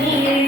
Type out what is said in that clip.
Yeah.